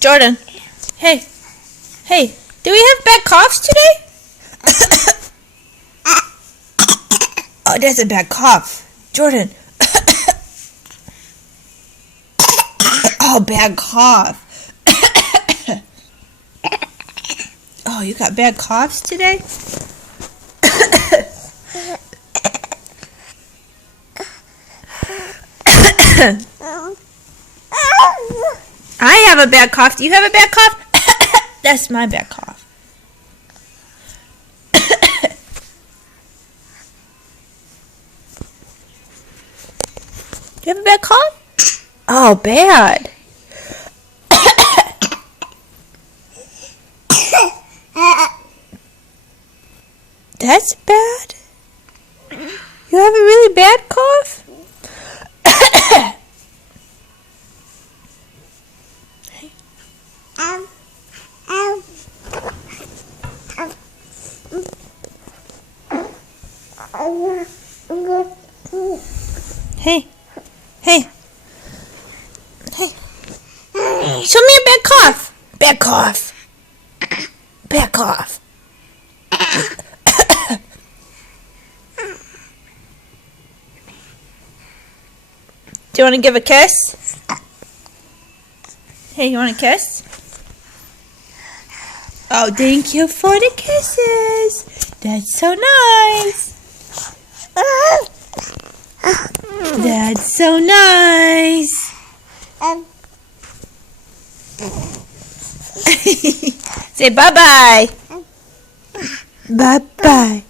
Jordan. Hey. Hey. Do we have bad coughs today? Oh, that's a bad cough. Jordan. Oh, bad cough. Oh, you got bad coughs today? I have a bad cough. Do you have a bad cough? That's my bad cough. You have a bad cough? Oh, bad. That's bad? You have a really bad cough? Hey. Hey. Hey. Show me a bad cough. Bad cough. Bad cough. Do you want to give a kiss? Hey, you want a kiss? Oh, thank you for the kisses. That's so nice. That's so nice. Say bye-bye. Bye-bye.